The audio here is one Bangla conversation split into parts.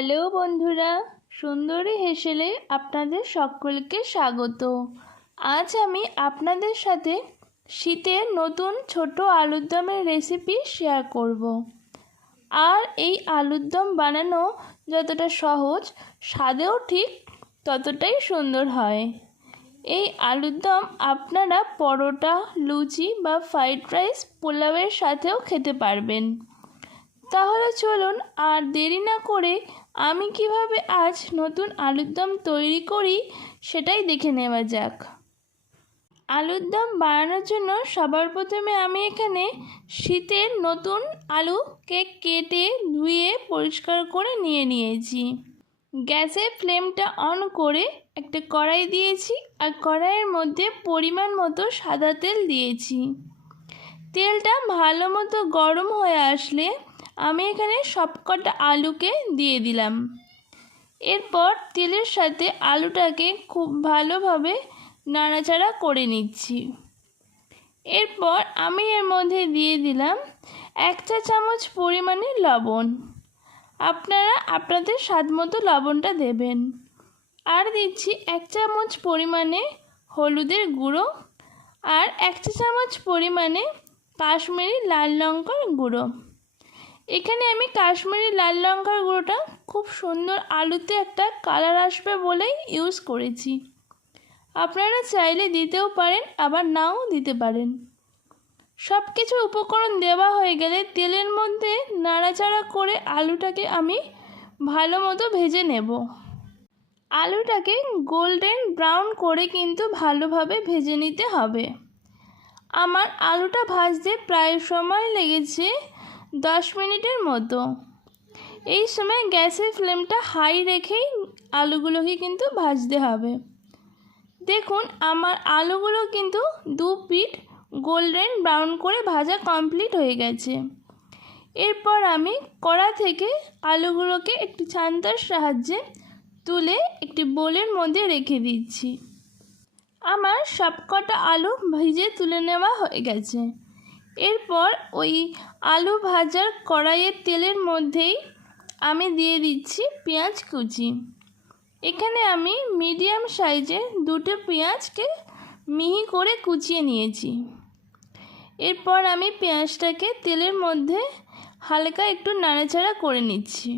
হ্যালো বন্ধুরা, সুন্দরী হেসেলে আপনাদের সকলকে স্বাগত। আজ আমি আপনাদের সাথে শীতের নতুন ছোট আলুর দমের রেসিপি শেয়ার করব। আর এই আলুর দম বানানো যতটা সহজ, স্বাদেও ঠিক ততটাই সুন্দর হয়। এই আলুর দম আপনারা পরোটা, লুচি বা ফ্রাইড রাইস, পোলাওয়ের সাথেও খেতে পারবেন। তাহলে চলুন আর দেরি না করে আমি কিভাবে আজ নতুন আলুর দম তৈরি করি সেটাই দেখে নেওয়া যাক। আলুর দম বানানোর জন্য সবার প্রথমে আমি এখানে শীতের নতুন আলুকে কেটে ধুয়ে পরিষ্কার করে নিয়েছি। গ্যাসের ফ্লেমটা অন করে একটা কড়াই দিয়েছি আর কড়াইয়ের মধ্যে পরিমাণ মতো সাদা তেল দিয়েছি। তেলটা ভালো মতো গরম হয়ে আসলে আমি এখানে সবকটা আলুকে দিয়ে দিলাম। এরপর তেলের সাথে আলুটাকে খুব ভালোভাবে নাড়াচাড়া করে নিচ্ছি। এরপর আমি এর মধ্যে দিয়ে দিলাম 1 চা চামচ পরিমাণে লবণ। আপনারা আপনাদের স্বাদ মতো লবণটা দেবেন। আর দিচ্ছি 1 চামচ পরিমাণে হলুদের গুঁড়ো আর 1 চা চামচ পরিমাণে কাশ্মীরি লাল লঙ্কার গুঁড়ো। এখানে আমি কাশ্মীরি লাল লঙ্কার গুঁড়োটা খুব সুন্দর আলুতে একটা কালার আসবে বলেই ইউজ করেছি। আপনারা চাইলে দিতেও পারেন, আবার নাও দিতে পারেন। সব কিছু উপকরণ দেওয়া হয়ে গেলে তেলের মধ্যে নাড়াচাড়া করে আলুটাকে আমি ভালো মতো ভেজে নেব। আলুটাকে গোল্ডেন ব্রাউন করে কিন্তু ভালোভাবে ভেজে নিতে হবে। আমার আলুটা ভাজতে প্রায় সময় লেগেছে 10 মিনিটের মতো। এই সময় গ্যাসের ফ্লেমটা হাই রেখেই আলুগুলোকে কিন্তু ভাজতে হবে। দেখুন আমার আলুগুলো কিন্তু 2 পিঠ গোল্ডেন ব্রাউন করে ভাজা কমপ্লিট হয়ে গেছে। এরপর আমি কড়া থেকে আলুগুলোকে একটু ছান্তার সাহায্যে তুলে একটি বোলের মধ্যে রেখে দিচ্ছি। আমার সবকটা আলু ভেজে তুলে নেওয়া হয়ে গেছে। এরপর ওই আলু ভাজার কড়াইয়ের তেলের মধ্যেই আমি দিয়ে দিচ্ছি পেঁয়াজ কুচি। এখানে আমি মিডিয়াম সাইজের 2টো পেঁয়াজকে মিহি করে কুচিয়ে নিয়েছি। এরপর আমি পেঁয়াজটাকে তেলের মধ্যে হালকা একটু নাড়াচাড়া করে নিচ্ছি।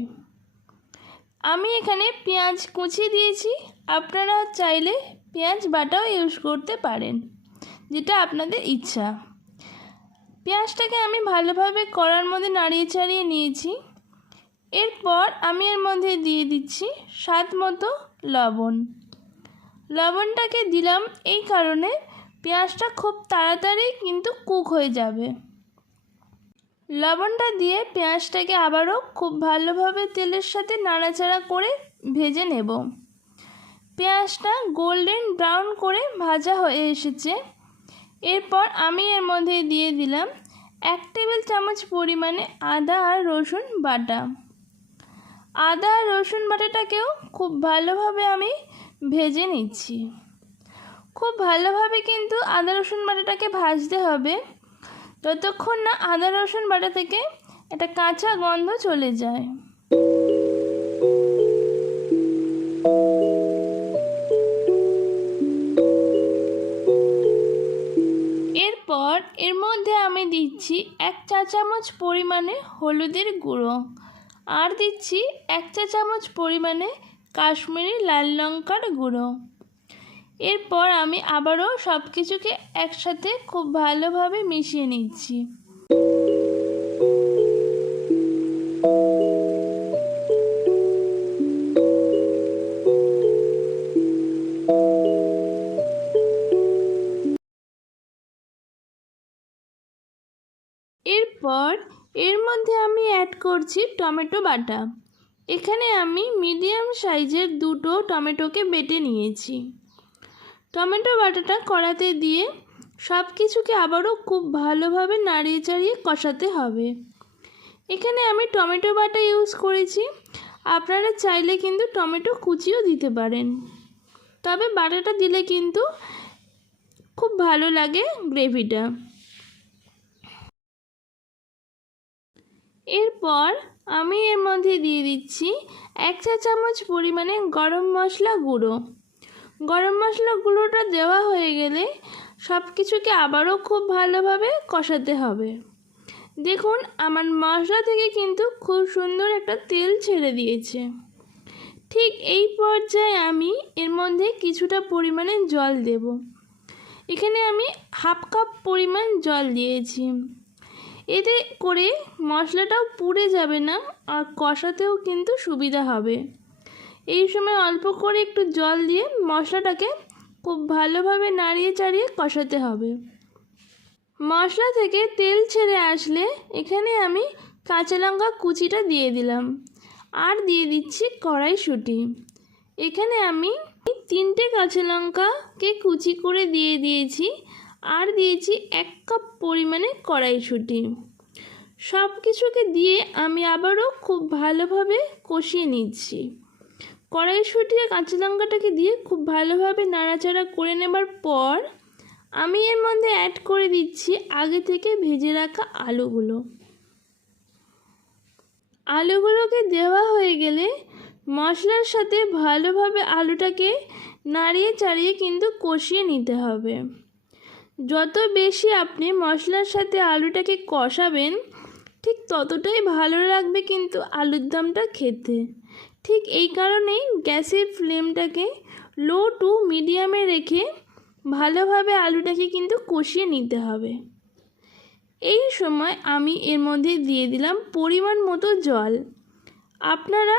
আমি এখানে পেঁয়াজ কুচি দিয়েছি, আপনারা চাইলে পেঁয়াজ বাটাও ইউজ করতে পারেন, যেটা আপনাদের ইচ্ছা। পেঁয়াজটাকে আমি ভালোভাবে কড়ার মধ্যে নাড়িয়ে চাড়িয়ে নিয়েছি। এরপর আমি এর মধ্যে দিয়ে দিচ্ছি স্বাদ মতো লবণ। লবণটাকে দিলাম এই কারণে পেঁয়াজটা খুব তাড়াতাড়ি কিন্তু কুক হয়ে যাবে। লবণটা দিয়ে পেঁয়াজটাকে আবারও খুব ভালোভাবে তেলের সাথে নাড়াচাড়া করে ভেজে নেব। পেঁয়াজটা গোল্ডেন ব্রাউন করে ভাজা হয়ে এসেছে। এরপর আমি এর মধ্যে দিয়ে দিলাম 1 টেবিল চামচ পরিমাণে আদা আর রসুন বাটা। আদা আর রসুন বাটাটাকেও খুব ভালোভাবে আমি ভেজে নিচ্ছি। খুব ভালোভাবে কিন্তু আদা রসুন বাটাটাকে ভাজতে হবে, ততক্ষণ না আদা রসুন বাটা থেকে একটা কাঁচা গন্ধ চলে যায়। এরপর এর মধ্যে আমি দিচ্ছি 1 চা চামচ পরিমাণে হলুদের গুঁড়ো আর দিচ্ছি 1 চা চামচ পরিমাণে কাশ্মীরি লাল লঙ্কার গুঁড়ো। এরপর আমি আবারও সব কিছুকে একসাথে খুব ভালোভাবে মিশিয়ে নিচ্ছি। এরপর এর মধ্যে আমি অ্যাড করছি টমেটো বাটা। এখানে আমি মিডিয়াম সাইজের 2টো টমেটোকে বেটে নিয়েছি। টমেটো বাটাটা কড়াতে দিয়ে সব কিছুকে আবারও খুব ভালোভাবে নাড়িয়ে চাড়িয়ে কষাতে হবে। এখানে আমি টমেটো বাটা ইউজ করেছি, আপনারা চাইলে কিন্তু টমেটো কুচিও দিতে পারেন, তবে বাটাটা দিলে কিন্তু খুব ভালো লাগে গ্রেভিটা। এরপর আমি এর মধ্যে দিয়ে দিচ্ছি 1 চা চামচ পরিমাণে গরম মশলা গুঁড়ো। গরম মশলা গুঁড়োটা দেওয়া হয়ে গেলে সব কিছুকে আবারও খুব ভালোভাবে কষাতে হবে। দেখুন আমার মশলা থেকে কিন্তু খুব সুন্দর একটা তেল ছেড়ে দিয়েছে। ঠিক এই পর্যায়ে আমি এর মধ্যে কিছুটা পরিমাণে জল দেব। এখানে আমি হাফ কাপ পরিমাণ জল দিয়েছি। এতে করে মশলাটাও পুড়ে যাবে না আর কষাতেও কিন্তু সুবিধা হবে। এই সময় অল্প করে একটু জল দিয়ে মশলাটাকে খুব ভালোভাবে নাড়িয়ে চাড়িয়ে কষাতে হবে। মশলা থেকে তেল ছেড়ে আসলে এখানে আমি কাঁচা লঙ্কা কুচিটা দিয়ে দিলাম আর দিয়ে দিচ্ছি কড়াইশুঁটি। এখানে আমি 3টে কাঁচা লঙ্কাকে কুচি করে দিয়ে দিয়েছি আর দিয়েছি 1 কাপ পরিমাণে কড়াইশুঁটি। সব কিছুকে দিয়ে আমি আবারও খুব ভালোভাবে কষিয়ে নিচ্ছি। কড়াইশুঁটি আর কাঁচা লঙ্কাটাকে দিয়ে খুব ভালোভাবে নাড়াচাড়া করে নেবার পর আমি এর মধ্যে অ্যাড করে দিচ্ছি আগে থেকে ভেজে রাখা আলুগুলো। আলুগুলোকে দেওয়া হয়ে গেলে মশলার সাথে ভালোভাবে আলুটাকে নাড়িয়ে চাড়িয়ে কিন্তু কষিয়ে নিতে হবে। যত বেশি আপনি মশলার সাথে আলুটাকে কষাবেন ঠিক ততটাই ভালো লাগবে কিন্তু আলুর দমটা খেতে। ঠিক এই কারণেই গ্যাসের ফ্লেমটাকে লো টু মিডিয়ামে রেখে ভালোভাবে আলুটাকে কিন্তু কষিয়ে নিতে হবে। এই সময় আমি এর মধ্যে দিয়ে দিলাম পরিমাণ মতো জল। আপনারা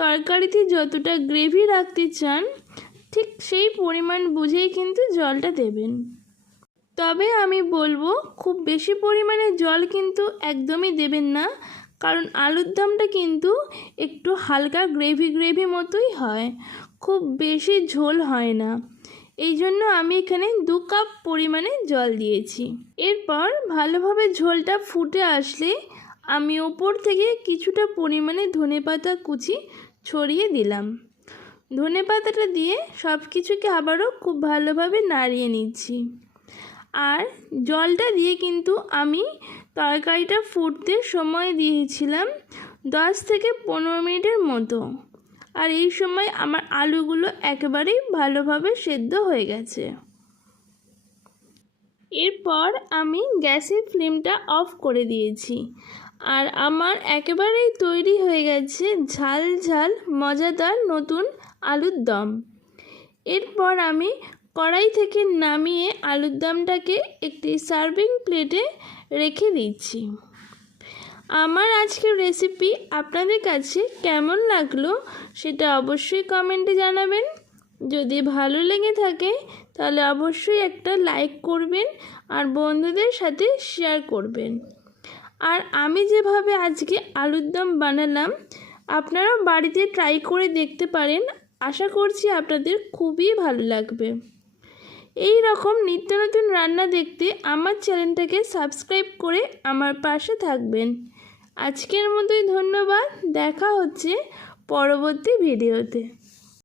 তরকারিতে যতটা গ্রেভি রাখতে চান ঠিক সেই পরিমাণ বুঝেই কিন্তু জলটা দেবেন। তবে আমি বলবো খুব বেশি পরিমাণে জল কিন্তু একদমই দেবেন না, কারণ আলুর দমটা কিন্তু একটু হালকা গ্রেভি মতোই হয়, খুব বেশি ঝোল হয় না। এই জন্য আমি এখানে 2 কাপ পরিমাণে জল দিয়েছি। এরপর ভালোভাবে ঝোলটা ফুটে আসলে আমি ওপর থেকে কিছুটা পরিমাণে ধনেপাতা কুচি ছড়িয়ে দিলাম। ধনেপাতাটা দিয়ে সব কিছুকে আবারও খুব ভালোভাবে নাড়িয়ে নিচ্ছি। আর জলটা দিয়ে কিন্তু আমি তরকারিটা ফুটতে সময় দিয়েছিলাম 10 থেকে 15 মিনিটের মতো। আর এই সময় আমার আলুগুলো একেবারেই ভালোভাবে সেদ্ধ হয়ে গেছে। এরপর আমি গ্যাসের ফ্লেমটা অফ করে দিয়েছি আর আমার একেবারেই তৈরি হয়ে গেছে ঝাল ঝাল মজাদার নতুন আলুর দম। এরপর আমি কড়াই থেকে নামিয়ে আলুর দমটাকে একটি সার্ভিং প্লেটে রেখে দিচ্ছি। আমার আজকের রেসিপি আপনাদের কাছে কেমন লাগলো সেটা অবশ্যই কমেন্টে জানাবেন। যদি ভালো লেগে থাকে তাহলে অবশ্যই একটা লাইক করবেন আর বন্ধুদের সাথে শেয়ার করবেন। আর আমি যেভাবে আজকে আলুর দম বানালাম আপনারাও বাড়িতে ট্রাই করে দেখতে পারেন। আশা করছি আপনাদের খুবই ভালো লাগবে। এই রকম নিত্য নতুন রান্না দেখতে আমার চ্যানেলটাকে সাবস্ক্রাইব করে আমার পাশে থাকবেন। আজকের মতোই ধন্যবাদ। দেখা হচ্ছে পরবর্তী ভিডিওতে।